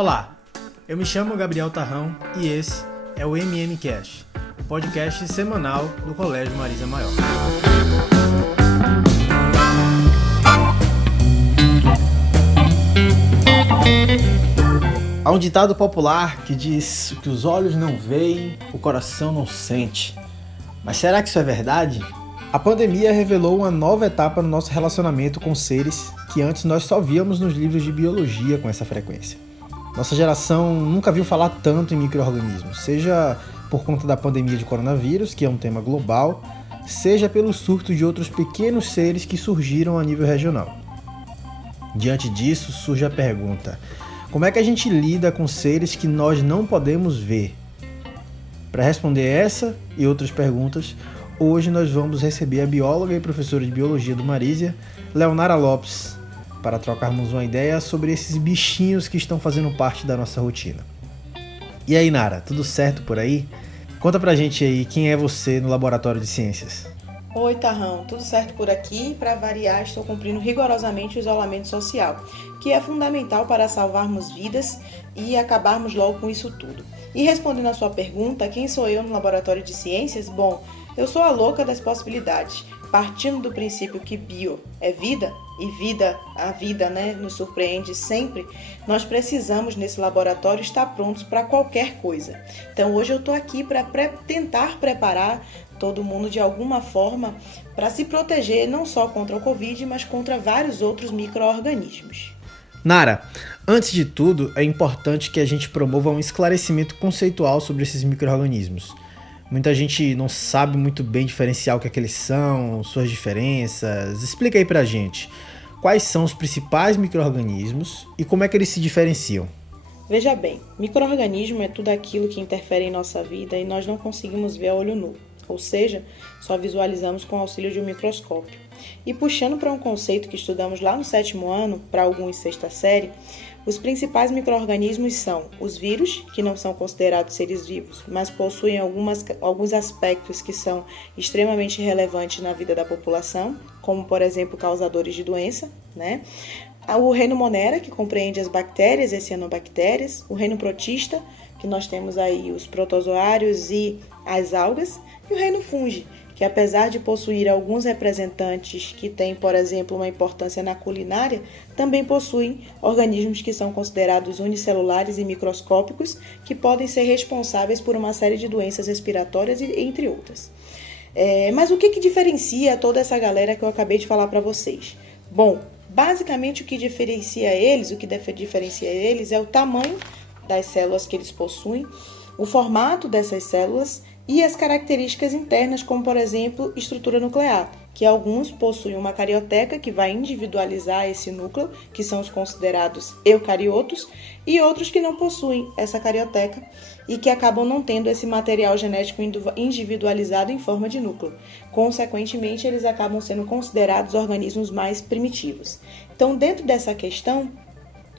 Olá, eu me chamo Gabriel Tarrão e esse é o MMcast, o podcast semanal do Colégio Marisa Maior. Há um ditado popular que diz que os olhos não veem, o coração não sente. Mas será que isso é verdade? A pandemia revelou uma nova etapa no nosso relacionamento com seres que antes nós só víamos nos livros de biologia com essa frequência. Nossa geração nunca viu falar tanto em micro-organismos, seja por conta da pandemia de coronavírus, que é um tema global, seja pelo surto de outros pequenos seres que surgiram a nível regional. Diante disso, surge a pergunta: como é que a gente lida com seres que nós não podemos ver? Para responder essa e outras perguntas, hoje nós vamos receber a bióloga e professora de biologia do Marisa, Leonara Lopes, para trocarmos uma ideia sobre esses bichinhos que estão fazendo parte da nossa rotina. E aí, Nara, tudo certo por aí? Conta pra gente aí quem é você no Laboratório de Ciências. Oi, Tarrão, tudo certo por aqui? Para variar, estou cumprindo rigorosamente o isolamento social, que é fundamental para salvarmos vidas e acabarmos logo com isso tudo. E respondendo a sua pergunta, quem sou eu no Laboratório de Ciências? Bom, eu sou a louca das possibilidades. Partindo do princípio que bio é vida, e a vida nos surpreende sempre, nós precisamos nesse laboratório estar prontos para qualquer coisa. Então hoje eu estou aqui para tentar preparar todo mundo de alguma forma para se proteger não só contra o Covid, mas contra vários outros micro-organismos. Nara, antes de tudo, é importante que a gente promova um esclarecimento conceitual sobre esses micro-organismos. Muita gente não sabe muito bem diferenciar o que é que eles são, suas diferenças. Explica aí pra gente, quais são os principais micro-organismos e como é que eles se diferenciam? Veja bem, micro-organismo é tudo aquilo que interfere em nossa vida e nós não conseguimos ver a olho nu, ou seja, só visualizamos com o auxílio de um microscópio. E puxando para um conceito que estudamos lá no 7º ano, para alguns 6ª série, os principais micro-organismos são os vírus, que não são considerados seres vivos, mas possuem alguns aspectos que são extremamente relevantes na vida da população, como, por exemplo, causadores de doença, O reino Monera, que compreende as bactérias e cianobactérias, o reino protista, que nós temos aí os protozoários e as algas, e o reino fungi, que apesar de possuir alguns representantes que têm, por exemplo, uma importância na culinária, também possuem organismos que são considerados unicelulares e microscópicos, que podem ser responsáveis por uma série de doenças respiratórias, entre outras. Mas o que diferencia toda essa galera que eu acabei de falar para vocês? Bom, basicamente o que diferencia eles é o tamanho das células que eles possuem, o formato dessas células e as características internas, como, por exemplo, estrutura nuclear, que alguns possuem uma carioteca que vai individualizar esse núcleo, que são os considerados eucariotos, e outros que não possuem essa carioteca e que acabam não tendo esse material genético individualizado em forma de núcleo. Consequentemente, eles acabam sendo considerados organismos mais primitivos. Então, dentro dessa questão,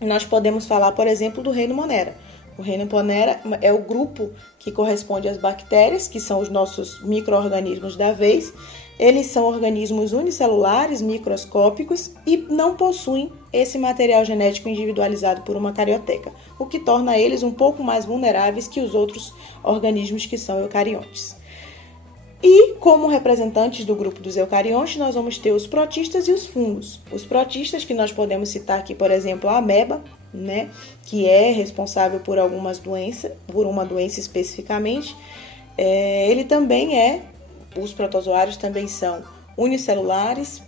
nós podemos falar, por exemplo, do reino Monera. O reino Monera é o grupo que corresponde às bactérias, que são os nossos micro-organismos da vez. Eles são organismos unicelulares, microscópicos e não possuem esse material genético individualizado por uma carioteca, o que torna eles um pouco mais vulneráveis que os outros organismos que são eucariontes. E, como representantes do grupo dos eucariontes, nós vamos ter os protistas e os fungos. Os protistas, que nós podemos citar aqui, por exemplo, a ameba, que é responsável por uma doença especificamente. Ele também os protozoários também são unicelulares,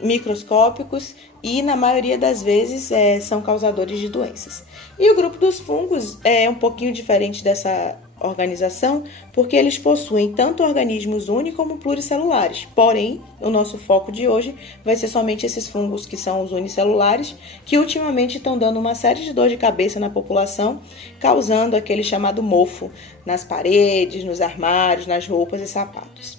microscópicos e, na maioria das vezes, são causadores de doenças. E o grupo dos fungos é um pouquinho diferente dessa organização, porque eles possuem tanto organismos uni como pluricelulares. Porém, o nosso foco de hoje vai ser somente esses fungos que são os unicelulares, que ultimamente estão dando uma série de dor de cabeça na população, causando aquele chamado mofo nas paredes, nos armários, nas roupas e sapatos.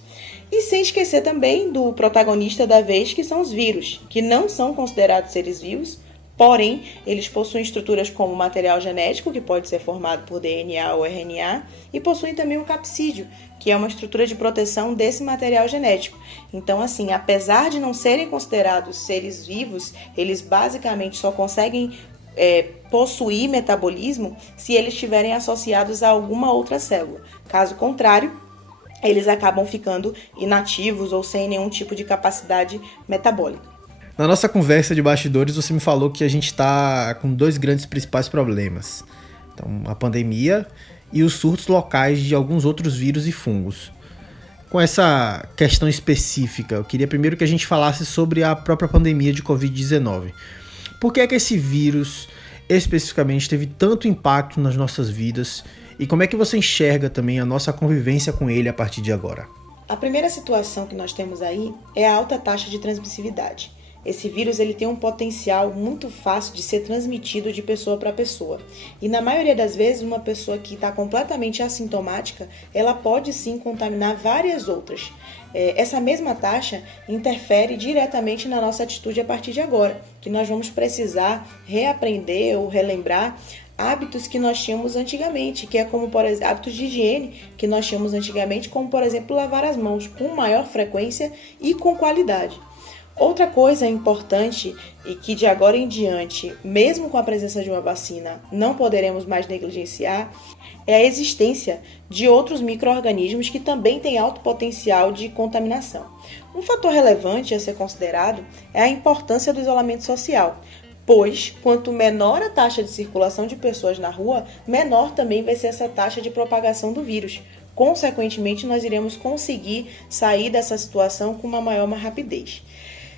E sem esquecer também do protagonista da vez, que são os vírus, que não são considerados seres vivos, porém, eles possuem estruturas como material genético, que pode ser formado por DNA ou RNA, e possuem também um capsídeo, que é uma estrutura de proteção desse material genético. Então, assim, apesar de não serem considerados seres vivos, eles basicamente só conseguem possuir metabolismo se eles estiverem associados a alguma outra célula. Caso contrário, eles acabam ficando inativos ou sem nenhum tipo de capacidade metabólica. Na nossa conversa de bastidores, você me falou que a gente está com dois grandes principais problemas. Então, a pandemia e os surtos locais de alguns outros vírus e fungos. Com essa questão específica, eu queria primeiro que a gente falasse sobre a própria pandemia de Covid-19. Por que é que esse vírus, especificamente, teve tanto impacto nas nossas vidas e como é que você enxerga também a nossa convivência com ele a partir de agora? A primeira situação que nós temos aí é a alta taxa de transmissividade. Esse vírus ele tem um potencial muito fácil de ser transmitido de pessoa para pessoa. E na maioria das vezes, uma pessoa que está completamente assintomática, ela pode sim contaminar várias outras. Essa mesma taxa interfere diretamente na nossa atitude a partir de agora, que nós vamos precisar reaprender ou relembrar hábitos que nós tínhamos antigamente, que é como, por exemplo, hábitos de higiene que nós tínhamos antigamente, como, por exemplo, lavar as mãos com maior frequência e com qualidade. Outra coisa importante e que de agora em diante, mesmo com a presença de uma vacina, não poderemos mais negligenciar, é a existência de outros micro-organismos que também têm alto potencial de contaminação. Um fator relevante a ser considerado é a importância do isolamento social, pois quanto menor a taxa de circulação de pessoas na rua, menor também vai ser essa taxa de propagação do vírus. Consequentemente, nós iremos conseguir sair dessa situação com uma maior rapidez.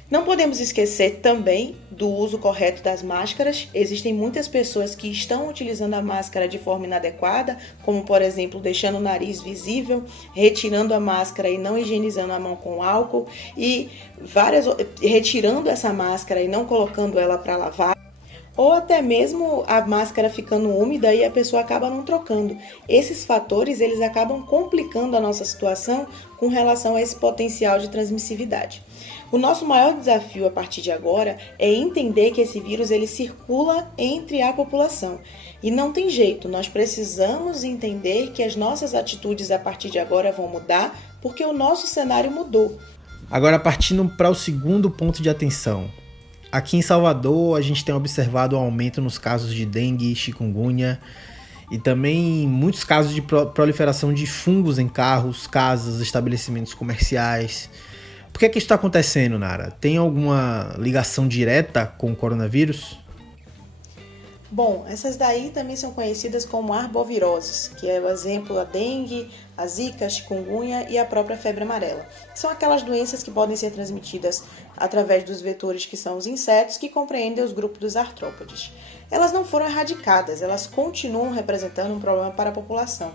Não podemos esquecer também do uso correto das máscaras. Existem muitas pessoas que estão utilizando a máscara de forma inadequada, como, por exemplo, deixando o nariz visível, retirando a máscara e não higienizando a mão com álcool, e retirando essa máscara e não colocando ela para lavar. Ou até mesmo a máscara ficando úmida e a pessoa acaba não trocando. Esses fatores eles acabam complicando a nossa situação com relação a esse potencial de transmissividade. O nosso maior desafio a partir de agora é entender que esse vírus ele circula entre a população. E não tem jeito, nós precisamos entender que as nossas atitudes a partir de agora vão mudar porque o nosso cenário mudou. Agora, partindo para o segundo ponto de atenção. Aqui em Salvador, a gente tem observado um aumento nos casos de dengue, chikungunya e também muitos casos de proliferação de fungos em carros, casas, estabelecimentos comerciais. Por que isso está acontecendo, Nara? Tem alguma ligação direta com o coronavírus? Bom, essas daí também são conhecidas como arboviroses, que é o exemplo da dengue, a zika, a chikungunya e a própria febre amarela. São aquelas doenças que podem ser transmitidas através dos vetores que são os insetos, que compreendem os grupos dos artrópodes. Elas não foram erradicadas, elas continuam representando um problema para a população,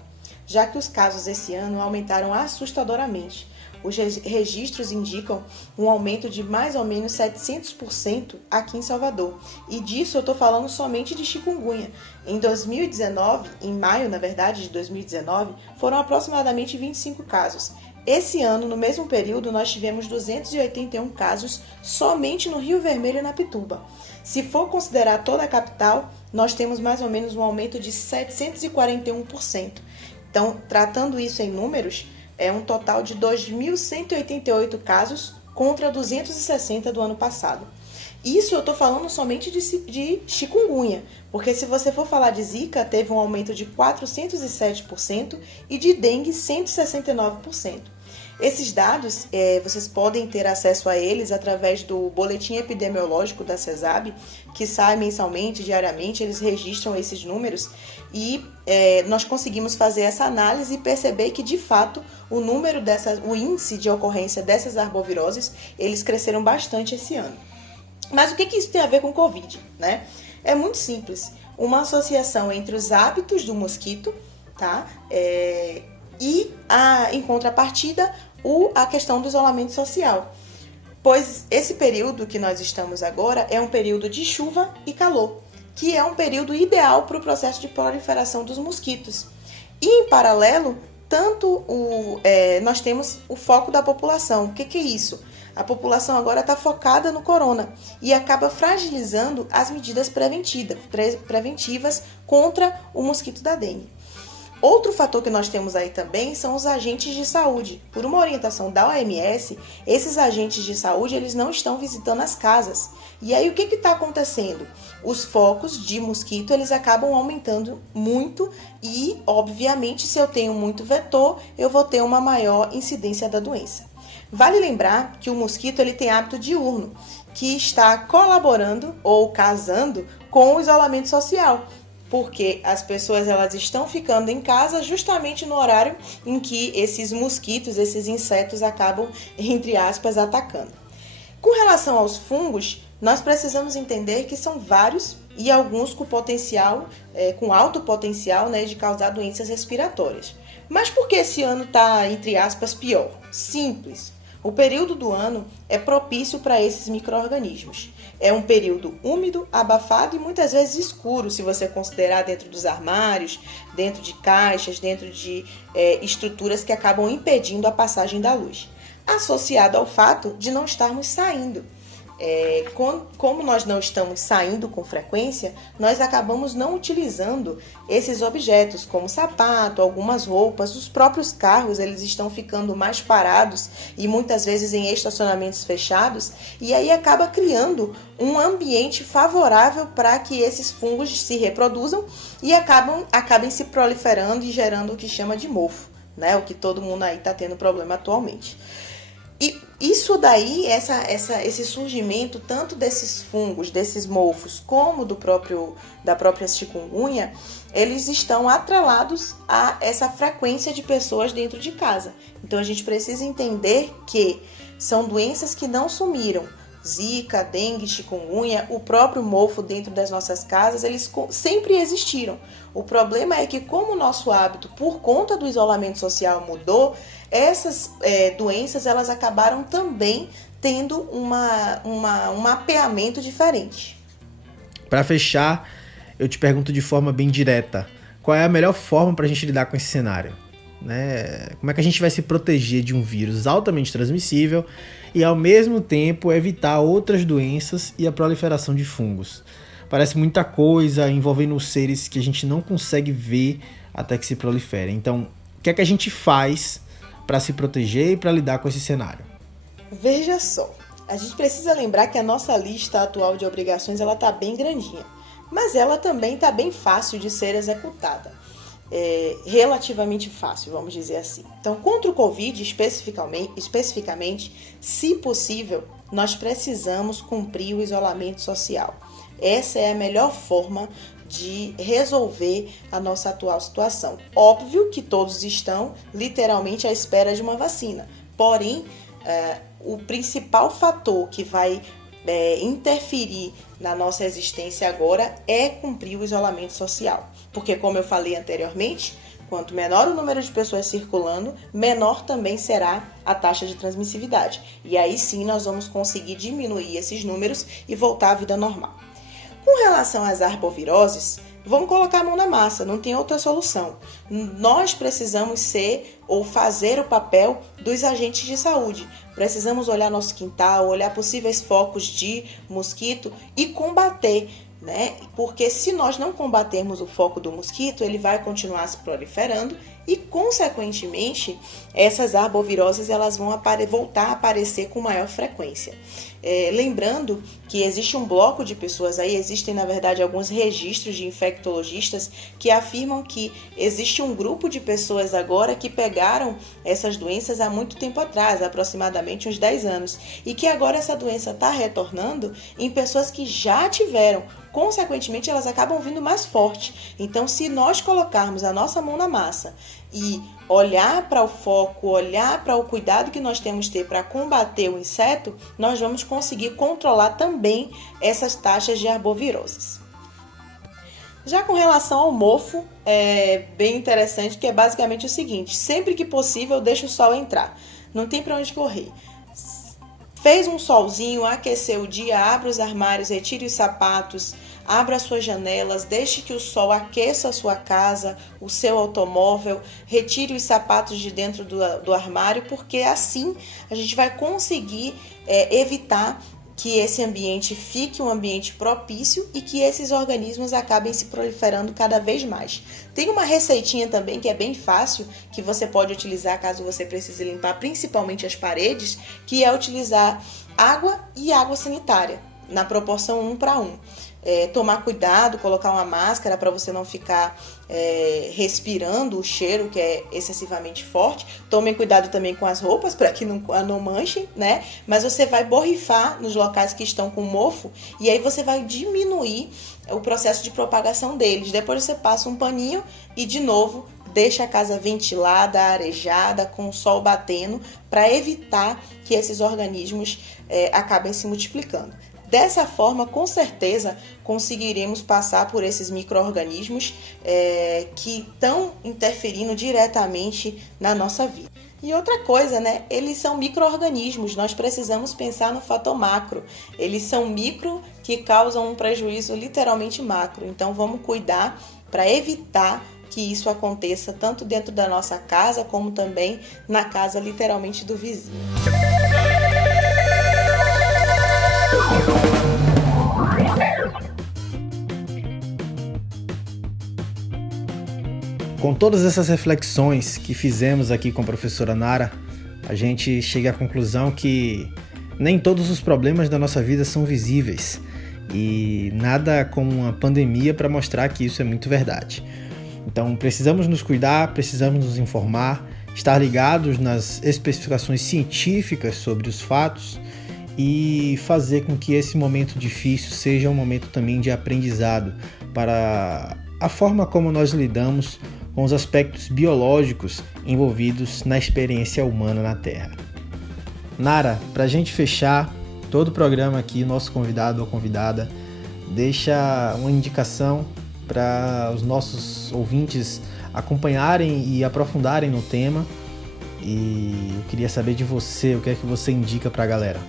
já que os casos esse ano aumentaram assustadoramente. Os registros indicam um aumento de mais ou menos 700% aqui em Salvador. E disso eu estou falando somente de chikungunya. Em 2019, em maio, na verdade, de 2019, foram aproximadamente 25 casos. Esse ano, no mesmo período, nós tivemos 281 casos somente no Rio Vermelho e na Pituba. Se for considerar toda a capital, nós temos mais ou menos um aumento de 741%. Então, tratando isso em números, é um total de 2.188 casos contra 260 do ano passado. Isso eu estou falando somente de chikungunya, porque se você for falar de zika, teve um aumento de 407% e de dengue 169%. Esses dados, vocês podem ter acesso a eles através do boletim epidemiológico da CESAB, que sai mensalmente, diariamente, eles registram esses números e nós conseguimos fazer essa análise e perceber que, de fato, o índice de ocorrência dessas arboviroses, eles cresceram bastante esse ano. Mas o que isso tem a ver com Covid, né? É muito simples. Uma associação entre os hábitos do mosquito, tá? E, em contrapartida, a questão do isolamento social. Pois esse período que nós estamos agora é um período de chuva e calor, que é um período ideal para o processo de proliferação dos mosquitos. E, em paralelo, nós temos o foco da população. O que é isso? A população agora está focada no corona e acaba fragilizando as medidas preventivas contra o mosquito da dengue. Outro fator que nós temos aí também são os agentes de saúde. Por uma orientação da OMS, esses agentes de saúde eles não estão visitando as casas. E aí o que está acontecendo? Os focos de mosquito eles acabam aumentando muito e, obviamente, se eu tenho muito vetor, eu vou ter uma maior incidência da doença. Vale lembrar que o mosquito ele tem hábito diurno, que está colaborando ou casando com o isolamento social. Porque as pessoas elas estão ficando em casa justamente no horário em que esses mosquitos, esses insetos acabam, entre aspas, atacando. Com relação aos fungos, nós precisamos entender que são vários e alguns com potencial, com alto potencial, né, de causar doenças respiratórias. Mas por que esse ano está, entre aspas, pior? Simples. O período do ano é propício para esses micro-organismos. É um período úmido, abafado e muitas vezes escuro, se você considerar dentro dos armários, dentro de caixas, dentro de estruturas que acabam impedindo a passagem da luz. Associado ao fato de não estarmos saindo. Como nós não estamos saindo com frequência, nós acabamos não utilizando esses objetos, como sapato, algumas roupas, os próprios carros, eles estão ficando mais parados e muitas vezes em estacionamentos fechados, e aí acaba criando um ambiente favorável para que esses fungos se reproduzam e acabem se proliferando e gerando o que chama de mofo, né? O que todo mundo aí está tendo problema atualmente. E isso daí, esse surgimento tanto desses fungos, desses mofos, como da própria chikungunya, eles estão atrelados a essa frequência de pessoas dentro de casa. Então a gente precisa entender que são doenças que não sumiram. Zika, dengue, chikungunya, o próprio mofo dentro das nossas casas, eles sempre existiram. O problema é que como o nosso hábito, por conta do isolamento social, mudou, essas doenças elas acabaram também tendo um mapeamento diferente. Para fechar, eu te pergunto de forma bem direta, qual é a melhor forma para a gente lidar com esse cenário? Né? Como é que a gente vai se proteger de um vírus altamente transmissível e ao mesmo tempo evitar outras doenças e a proliferação de fungos? Parece muita coisa envolvendo seres que a gente não consegue ver até que se proliferem. Então, o que é que a gente faz para se proteger e para lidar com esse cenário? Veja só, a gente precisa lembrar que a nossa lista atual de obrigações ela está bem grandinha, mas ela também está bem fácil de ser executada. Relativamente fácil, vamos dizer assim. Então, contra o Covid, especificamente, se possível, nós precisamos cumprir o isolamento social. Essa é a melhor forma de resolver a nossa atual situação. Óbvio que todos estão literalmente à espera de uma vacina, porém, o principal fator que vai interferir na nossa existência agora é cumprir o isolamento social. Porque, como eu falei anteriormente, quanto menor o número de pessoas circulando, menor também será a taxa de transmissividade. E aí sim nós vamos conseguir diminuir esses números e voltar à vida normal. Com relação às arboviroses, vamos colocar a mão na massa, não tem outra solução. Nós precisamos ser ou fazer o papel dos agentes de saúde. Precisamos olhar nosso quintal, olhar possíveis focos de mosquito e combater, né? Porque se nós não combatermos o foco do mosquito, ele vai continuar se proliferando e, consequentemente, essas arboviroses elas vão voltar a aparecer com maior frequência. Lembrando que existe um bloco de pessoas aí, existem na verdade alguns registros de infectologistas que afirmam que existe um grupo de pessoas agora que pegaram essas doenças há muito tempo atrás, aproximadamente uns 10 anos, e que agora essa doença está retornando em pessoas que já tiveram. Consequentemente, elas acabam vindo mais forte. Então, se nós colocarmos a nossa mão na massa e olhar para o foco, olhar para o cuidado que nós temos que ter para combater o inseto, nós vamos conseguir controlar também essas taxas de arboviroses. Já com relação ao mofo, é bem interessante, que é basicamente o seguinte: sempre que possível, deixa o sol entrar. Não tem para onde correr. Fez um solzinho, aqueceu o dia, abra os armários, retire os sapatos, abra as suas janelas, deixe que o sol aqueça a sua casa, o seu automóvel, retire os sapatos de dentro do armário, porque assim a gente vai conseguir evitar que esse ambiente fique um ambiente propício e que esses organismos acabem se proliferando cada vez mais. Tem uma receitinha também que é bem fácil, que você pode utilizar caso você precise limpar principalmente as paredes, que é utilizar água e água sanitária, na proporção 1:1. Tomar cuidado, colocar uma máscara para você não ficar respirando o cheiro que é excessivamente forte. Tomem cuidado também com as roupas para que não manchem, né? Mas você vai borrifar nos locais que estão com mofo e aí você vai diminuir o processo de propagação deles. Depois você passa um paninho e de novo deixa a casa ventilada, arejada, com o sol batendo, para evitar que esses organismos acabem se multiplicando. Dessa forma, com certeza, conseguiremos passar por esses micro-organismos que estão interferindo diretamente na nossa vida. E outra coisa, né? Eles são micro-organismos, nós precisamos pensar no fator macro. Eles são micro que causam um prejuízo literalmente macro. Então, vamos cuidar para evitar que isso aconteça tanto dentro da nossa casa, como também na casa literalmente do vizinho. Com todas essas reflexões que fizemos aqui com a professora Nara, a gente chega à conclusão que nem todos os problemas da nossa vida são visíveis e nada como uma pandemia para mostrar que isso é muito verdade. Então precisamos nos cuidar, precisamos nos informar, estar ligados nas especificações científicas sobre os fatos e fazer com que esse momento difícil seja um momento também de aprendizado para a forma como nós lidamos com os aspectos biológicos envolvidos na experiência humana na Terra. Nara, para a gente fechar todo o programa aqui, nosso convidado ou convidada deixa uma indicação para os nossos ouvintes acompanharem e aprofundarem no tema, e eu queria saber de você, o que é que você indica para a galera?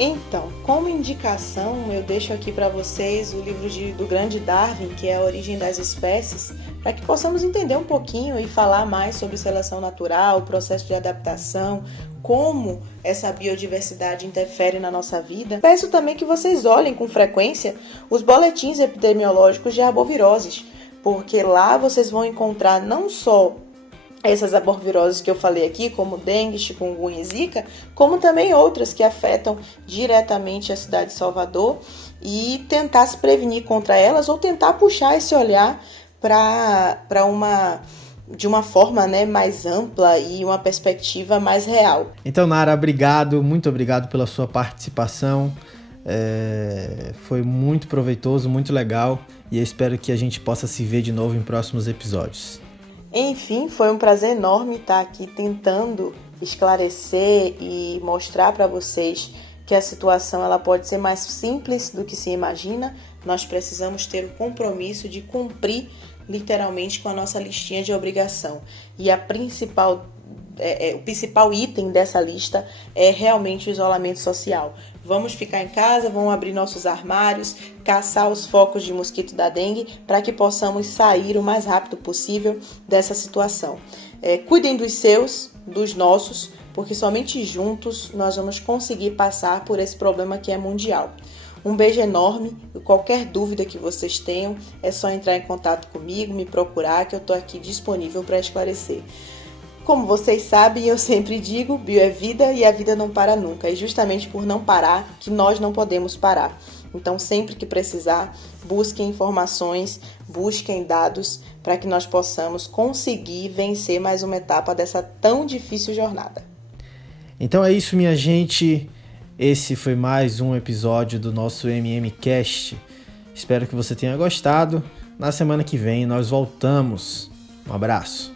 Então, como indicação, eu deixo aqui para vocês o livro do grande Darwin, que é A Origem das Espécies, para que possamos entender um pouquinho e falar mais sobre seleção natural, o processo de adaptação, como essa biodiversidade interfere na nossa vida. Peço também que vocês olhem com frequência os boletins epidemiológicos de arboviroses, porque lá vocês vão encontrar não só essas arboviroses que eu falei aqui, como dengue, chikungunya e zika, como também outras que afetam diretamente a cidade de Salvador, e tentar se prevenir contra elas ou tentar puxar esse olhar de uma forma, né, mais ampla e uma perspectiva mais real. Então, Nara, muito obrigado pela sua participação. Foi muito proveitoso, muito legal, e eu espero que a gente possa se ver de novo em próximos episódios. Enfim, foi um prazer enorme estar aqui tentando esclarecer e mostrar para vocês que a situação ela pode ser mais simples do que se imagina. Nós precisamos ter o compromisso de cumprir literalmente com a nossa listinha de obrigação. E o principal item dessa lista é realmente o isolamento social. Vamos ficar em casa, vamos abrir nossos armários, caçar os focos de mosquito da dengue para que possamos sair o mais rápido possível dessa situação. Cuidem dos seus, dos nossos, porque somente juntos nós vamos conseguir passar por esse problema que é mundial. Um beijo enorme, e qualquer dúvida que vocês tenham, é só entrar em contato comigo, me procurar, que eu estou aqui disponível para esclarecer. Como vocês sabem, eu sempre digo, bio é vida e a vida não para nunca. É justamente por não parar que nós não podemos parar. Então, sempre que precisar, busquem informações, busquem dados para que nós possamos conseguir vencer mais uma etapa dessa tão difícil jornada. Então é isso, minha gente. Esse foi mais um episódio do nosso MMCast. Espero que você tenha gostado. Na semana que vem nós voltamos. Um abraço.